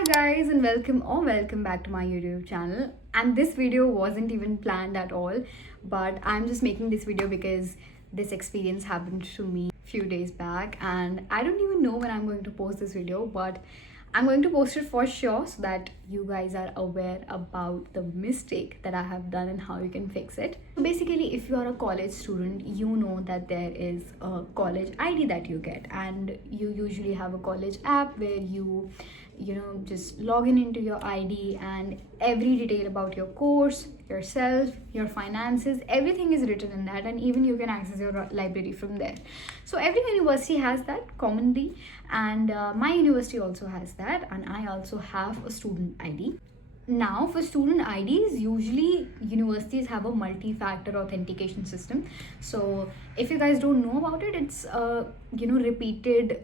Hi guys, and welcome back to my YouTube channel. And this video wasn't even planned at all, but I'm just making this video because this experience happened to me a few days back, and I don't even know when I'm going to post this video, but I'm going to post it for sure so that you guys are aware about the mistake that I have done and how you can fix it. So basically, if you are a college student, you know that there is a college ID that you get, and you usually have a college app where you just log into your ID, and every detail about your course, yourself, your finances, everything is written in that, and even you can access your library from there. So every university has that commonly, and my university also has that, and I also have a student ID. Now, for student IDs, usually universities have a multi-factor authentication system. So if you guys don't know about it, it's repeated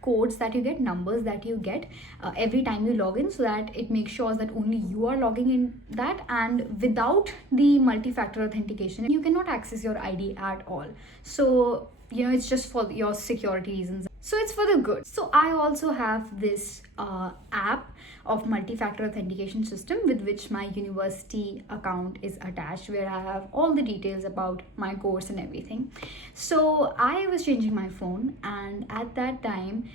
codes that you get, numbers that you get every time you log in, so that it makes sure that only you are logging in that, and without the multi-factor authentication you cannot access your ID at all. So it's just for your security reasons, so it's for the good. So I also have this app of multi-factor authentication system with which my university account is attached, where I have all the details about my course and everything. So I was changing my phone, and at that time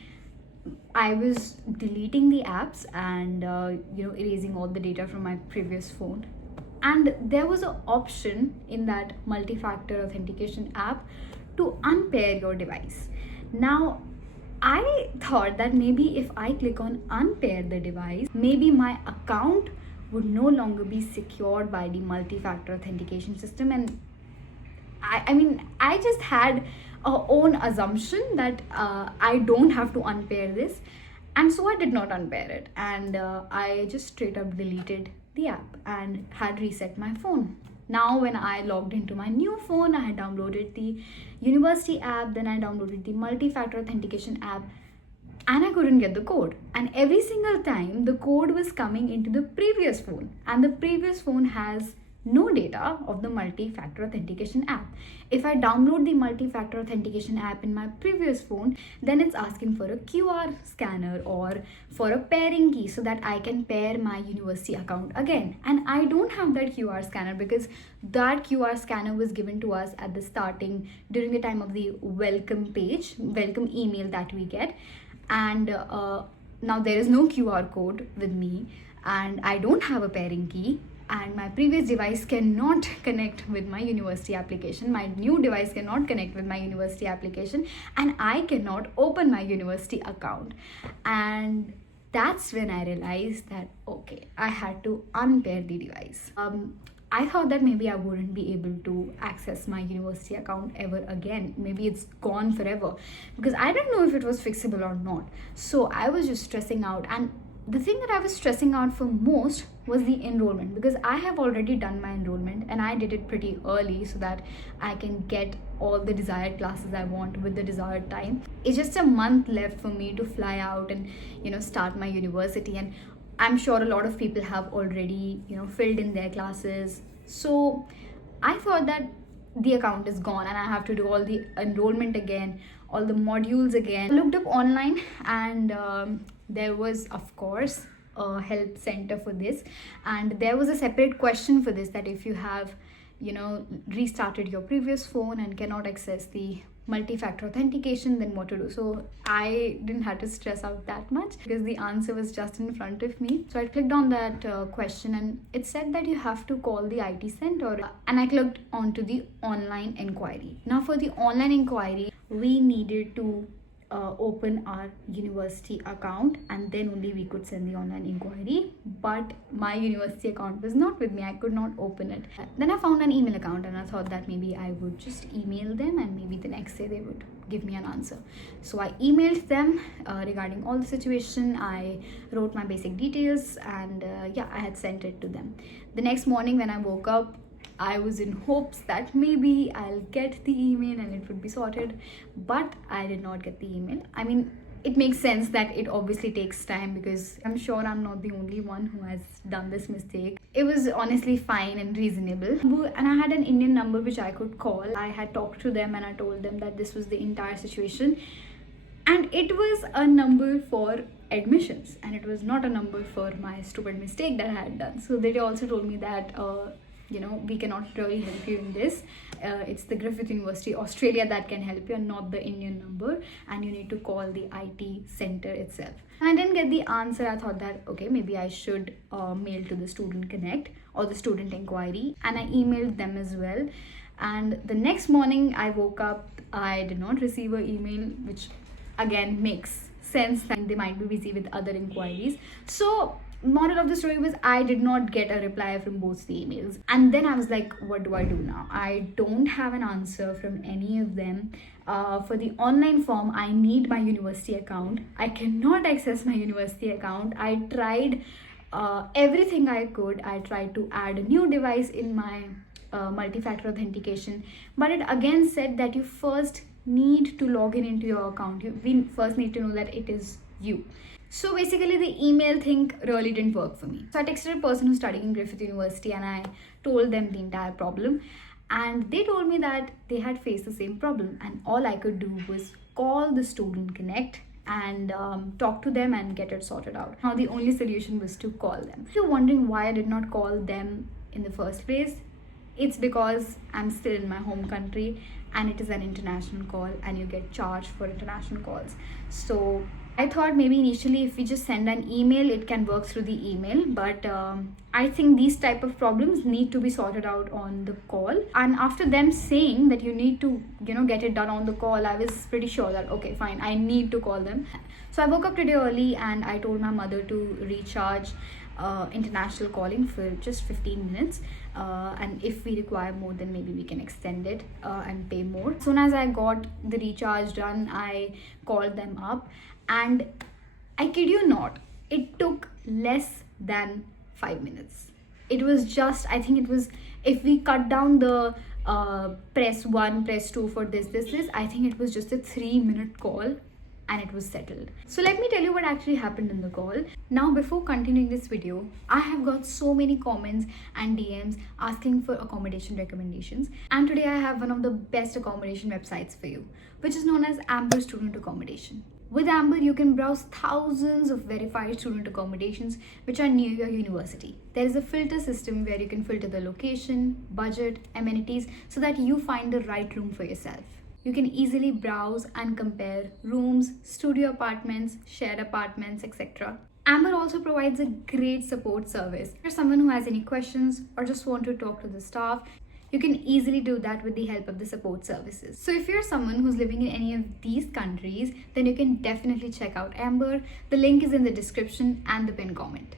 I was deleting the apps and erasing all the data from my previous phone, and there was an option in that multi-factor authentication app to unpair your device. Now I thought that maybe if I click on unpair the device, maybe my account would no longer be secured by the multi-factor authentication system. And I just had a own assumption that I don't have to unpair this, and so I did not unpair it, and I just straight up deleted the app and had reset my phone. Now when I logged into my new phone, I had downloaded the university app, then I downloaded the multi-factor authentication app, and I couldn't get the code. And every single time the code was coming into the previous phone, and the previous phone has no data of the multi-factor authentication app. If I download the multi-factor authentication app in my previous phone, then it's asking for a QR scanner or for a pairing key so that I can pair my university account again. And I don't have that QR scanner because that QR scanner was given to us at the starting during the time of the welcome page, welcome email that we get. And now there is no QR code with me, and I don't have a pairing key, and my previous device cannot connect with my university application. My new device cannot connect with my university application, and I cannot open my university account. And that's when I realized that okay, I had to unpair the device. I thought that maybe I wouldn't be able to access my university account ever again. Maybe it's gone forever, because I didn't know if it was fixable or not. So I was just stressing out, and the thing that I was stressing out for most was the enrollment, because I have already done my enrollment and I did it pretty early so that I can get all the desired classes I want with the desired time. It's just a month left for me to fly out and start my university, and I'm sure a lot of people have already filled in their classes. So I thought that the account is gone and I have to do all the enrollment again, all the modules again. I looked up online, and there was of course a help center for this, and there was a separate question for this, that if you have restarted your previous phone and cannot access the multi-factor authentication, then what to do. So I didn't have to stress out that much because the answer was just in front of me. So I clicked on that question, and it said that you have to call the IT center, and I clicked onto the online inquiry. Now for the online inquiry, we needed to open our university account, and then only we could send the online inquiry. But my university account was not with me, I could not open it. Then I found an email account, and I thought that maybe I would just email them, and maybe the next day they would give me an answer. So I emailed them regarding all the situation. I wrote my basic details, and I had sent it to them. The next morning when I woke up, I was in hopes that maybe I'll get the email and it would be sorted, but I did not get the email. I mean, it makes sense that it obviously takes time, because I'm sure I'm not the only one who has done this mistake. It was honestly fine and reasonable, and I had an Indian number which I could call. I had talked to them and I told them that this was the entire situation, and it was a number for admissions, and it was not a number for my stupid mistake that I had done. So they also told me that we cannot really help you in this. It's the Griffith University Australia that can help you, and not the Indian number, and you need to call the IT center itself. And I didn't get the answer. I thought that okay, maybe I should mail to the Student Connect or the Student Inquiry, and I emailed them as well. And the next morning I woke up, I did not receive an email, which again makes sense that they might be busy with other inquiries. So moral of the story was I did not get a reply from both the emails. And then I was like, what do I do now? I don't have an answer from any of them. For the online form, I need my university account. I cannot access my university account. I tried everything I could. I tried to add a new device in my multi-factor authentication, but it again said that you first need to log in into your account. We first need to know that it is you. So basically the email thing really didn't work for me. So I texted a person who's studying in Griffith University and I told them the entire problem, and they told me that they had faced the same problem, and all I could do was call the Student Connect and talk to them and get it sorted out. Now the only solution was to call them. If you're wondering why I did not call them in the first place, it's because I'm still in my home country and it is an international call and you get charged for international calls. So I thought maybe initially if we just send an email, it can work through the email, but I think these type of problems need to be sorted out on the call. And after them saying that you need to get it done on the call, I was pretty sure that okay fine, I need to call them. So I woke up today early and I told my mother to recharge international calling for just 15 minutes, and if we require more, then maybe we can extend it and pay more. As soon as I got the recharge done, I called them up, and I kid you not, it took less than 5 minutes. It was just, I think it was, if we cut down the press 1, press 2 for this, I think it was just a 3-minute call and it was settled. So let me tell you what actually happened in the call. Now before continuing this video, I have got so many comments and DMs asking for accommodation recommendations, and today I have one of the best accommodation websites for you, which is known as Amber Student Accommodation. With Amber, you can browse thousands of verified student accommodations which are near your university. There is a filter system where you can filter the location, budget, amenities, so that you find the right room for yourself. You can easily browse and compare rooms, studio apartments, shared apartments, etc. Amber also provides a great support service. If you're someone who has any questions or just want to talk to the staff, you can easily do that with the help of the support services. So if you're someone who's living in any of these countries, then you can definitely check out Amber. The link is in the description and the pinned comment.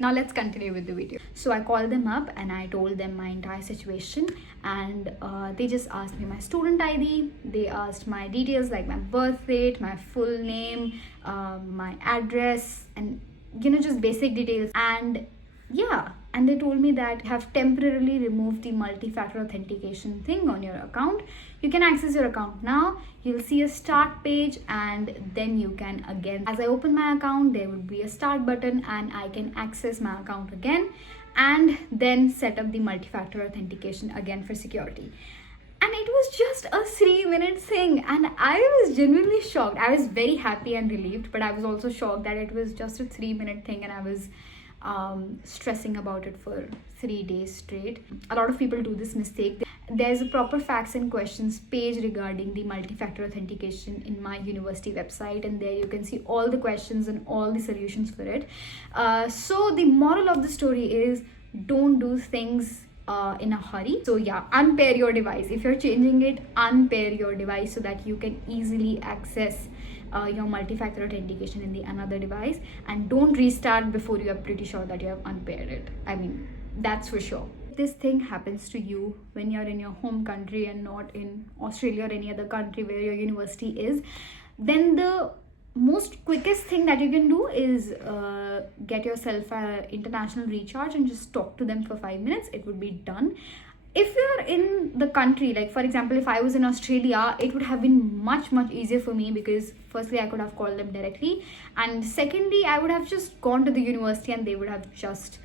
Now let's continue with the video. So I called them up and I told them my entire situation, and they just asked me my student ID. They asked my details like my birth date, my full name, my address, and just basic details. And yeah, and they told me that have temporarily removed the multi-factor authentication thing on your account. You can access your account now. You'll see a start page, and then you can again, as I open my account, there would be a start button and I can access my account again and then set up the multi-factor authentication again for security. And it was just a 3-minute thing, and I was genuinely shocked. I was very happy and relieved, but I was also shocked that it was just a 3-minute thing and I was stressing about it for 3 days straight. A lot of people do this mistake. There's a proper facts and questions page regarding the multi-factor authentication in my university website, and there you can see all the questions and all the solutions for it. So the moral of the story is, don't do things in a hurry. So yeah, unpair your device. If you're changing it, unpair your device so that you can easily access your multi-factor authentication in the another device, and don't restart before you are pretty sure that you have unpaired it. I mean, that's for sure. If this thing happens to you when you're in your home country and not in Australia or any other country where your university is, then the most quickest thing that you can do is get yourself an international recharge and just talk to them for 5 minutes. It would be done. If you're in the country, like for example, if I was in Australia, it would have been much easier for me, because firstly I could have called them directly, and secondly I would have just gone to the university and they would have just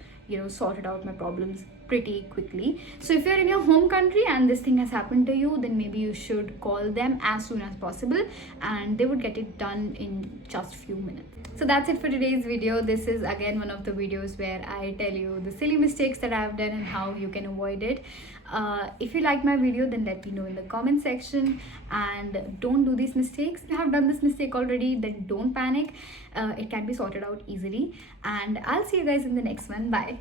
sorted out my problems pretty quickly. So if you're in your home country and this thing has happened to you, then maybe you should call them as soon as possible, and they would get it done in just few minutes. So that's it for today's video. This is again one of the videos where I tell you the silly mistakes that I've done and how you can avoid it. If you like my video, then let me know in the comment section, and don't do these mistakes. If you have done this mistake already, then don't panic. It can be sorted out easily, and I'll see you guys in the next one. Bye.